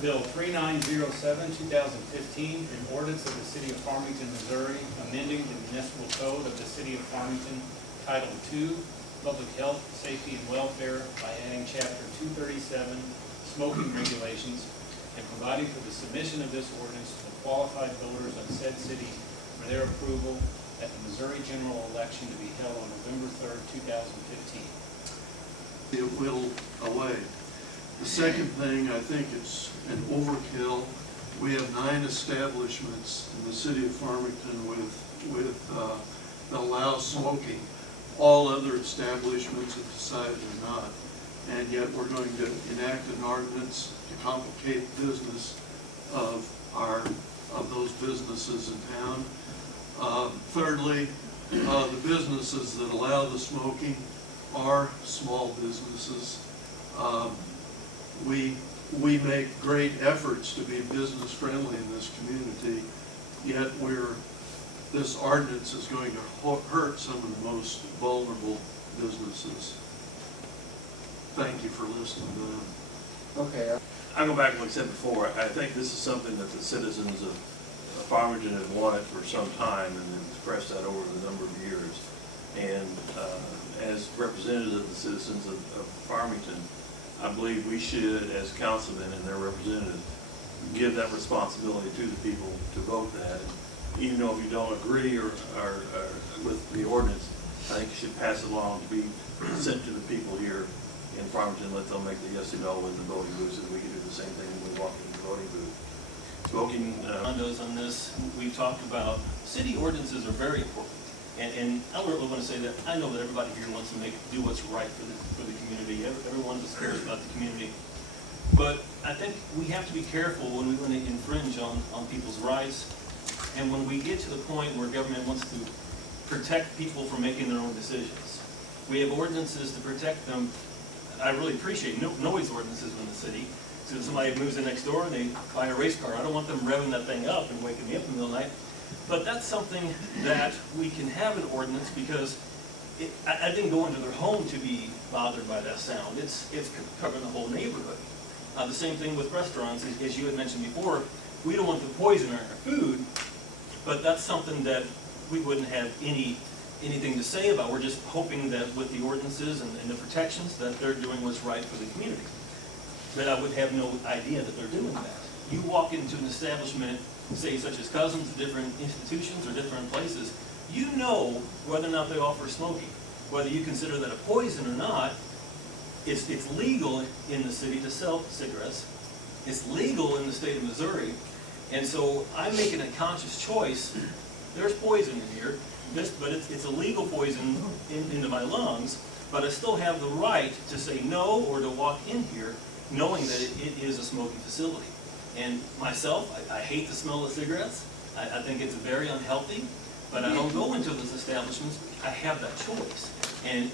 Bill 3907, 2015, an ordinance of the City of Farmington, Missouri, amending the municipal code of the City of Farmington, Title II, Public Health, Safety, and Welfare by adding Chapter 237, Smoking Regulations, and providing for the submission of this ordinance to the qualified voters of said city for their approval at the Missouri general election to be held on November 3rd, 2015. It whittled away. The second thing, I think it's an overkill. We have 9 establishments in the city of Farmington that allow smoking. All other establishments have decided not. And yet we're going to enact an ordinance to complicate business of those businesses in town. Thirdly, the businesses that allow the smoking are small businesses. We make great efforts to be business friendly in this community, yet this ordinance is going to hurt some of the most vulnerable businesses. Thank you for listening to them. Okay. I go back to what I said before. I think this is something that the citizens of Farmington have wanted for some time and have expressed that over the number of years. And as representatives of the citizens of Farmington, I believe we should, as councilmen and their representatives, give that responsibility to the people to vote that. Even though if you don't agree or with the ordinance, I think you should pass it along to be sent to the people here in Farmington, let them make the yes or no in the voting booth, so that we can do the same thing when we walk into the voting booth. Smoking condos on this, we've talked about city ordinances are very important, and I really want to say that I know that everybody here wants to do what's right for the community. Everyone just cares about the community, but I think we have to be careful when we want to infringe on people's rights, and when we get to the point where government wants to protect people from making their own decisions. We have ordinances to protect them. I really appreciate noise ordinances in the city. So if somebody moves in next door and they buy a race car, I don't want them revving that thing up and waking me up in the middle of the night. But that's something that we can have an ordinance, because I didn't go into their home to be bothered by that sound. It's covering the whole neighborhood. The same thing with restaurants, as you had mentioned before. We don't want the poison in our food, but that's something that we wouldn't have anything to say about. We're just hoping that with the ordinances and the protections that they're doing what's right for the community. But I would have no idea that they're doing that. You walk into an establishment, say such as Cousins, different institutions or different places, you know whether or not they offer smoking. Whether you consider that a poison or not, it's legal in the city to sell cigarettes. It's legal in the state of Missouri. And so I'm making a conscious choice. There's poison in here, but it's a legal poison into my lungs, but I still have the right to say no or to walk in here knowing that it is a smoking facility. And myself, I hate the smell of cigarettes. I think it's very unhealthy, but I don't go into those establishments. I have that choice. And